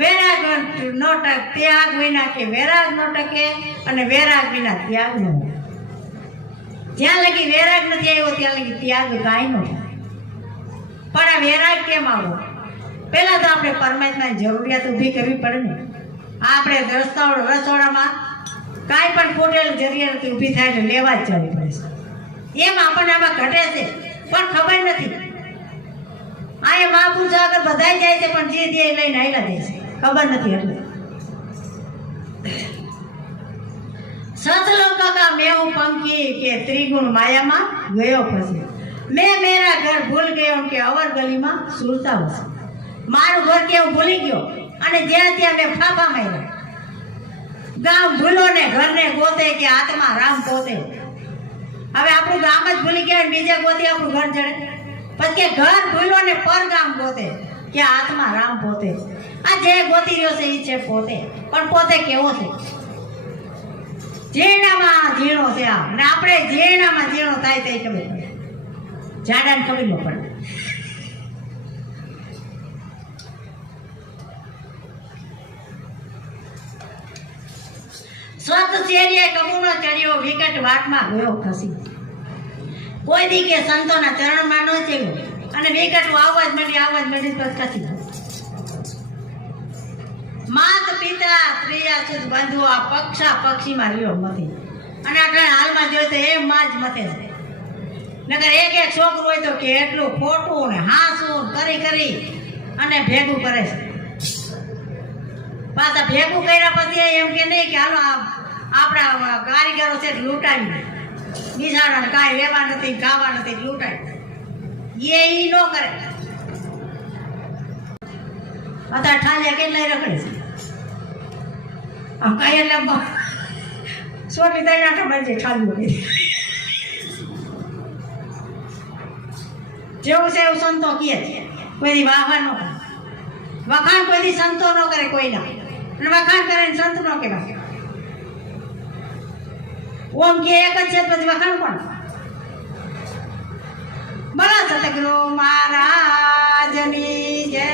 વૈરાગ નો ત્યાગ વિના કે વૈરાગ નો ટકે અને વૈરાગ વિના ત્યાગ નો. જ્યાં લગી વૈરાગ નથી આવ્યો ત્યાં લગી ત્યાગ કાંઈ નો. પણ આ વૈરાગ કેમ આવો? પહેલા તો આપણે પરમાત્માની જરૂરિયાત ઊભી કરવી પડે ને. આપણે રસોડામાં કાંઈ પણ ખોટેલ જરૂરિયાત ઊભી થાય એટલે લેવા જ જવી પડે છે. એમ આપણને આમાં ઘટે છે પણ ખબર નથી. અહીંયા મહાપુરુષ આગળ બધાય જાય છે પણ જે દે લઈને આવેલા જાય છે ખબર નથી. એટલે સતલોક કા મેં પંખી કે ત્રિગુણ માયામાં ગયો ફસે. મેં મેરા ઘર ભૂલ ગયો કે અવર ગલીમાં સુરતા હશે. મારું ઘર કેવું ભૂલી ગયો અને જ્યાં ત્યાં મેં ફાફા માર્યા. ગામ ભૂલો ને ઘરને ગોતે કે આત્મા રામ પોતે. હવે આપણું ગામ જ ભૂલી ગયા ને બીજા ગોતે આપણું ઘર ચડે. પછી કે ઘર ભૂલો ને પર ગામ ગોતે કે આત્મા રામ પોતે. આ જે ગોતી રહ્યો છે એ છે પોતે, પણ પોતે કેવો છે? ઝીણામાં ઝીણો છે આ. અને આપણે ઝીણામાં ઝીણો થાય તે ખબર પડે, જાડાને ખબર ન પડે. સ્વત શેરીએ કબૂનો ચડ્યો વિકટ વાટમાં ગયો ખસી. કોઈ દી કે સંતોના ચરણમાં ન ચડ્યો અને વિકટ આવવા જ મળી બસ ખસી. માત પિતા પ્રિયા સુદ બંધુ આ પક્ષીમાં રહ્યો મથી. અને આ હાલમાં જોયું તો એ માં જ મથે છે. નકર એક છોકરું હોય તો કે એટલું ખોટું ને હાસું કરી અને ભેગું કરે છે. પાછા ભેગું કર્યા પછી એમ કે નહીં કે હાલો આપણા કારીગરો છે લૂંટાવી બિસાડા, કાંઈ લેવા નથી ખાવા નથી લૂંટાવી. એ ન કરે. અત્યારે ઠાંજા કેટલાય રખડે છે. કઈ એટલે સોટી ત્રણ આઠા બનશે ઠાંજું જેવું છે એવું સંતો કહે છે. કોઈ વાહવા ન કરે. વખાણ કોઈ સંતો ન કરે કોઈના. અને વખાણ કરે ને સંત ન કહેવાય. ઓમ કે એક જ છે પછી વખાણ કોણ? બોલો સતગુરુ મહારાજની જય.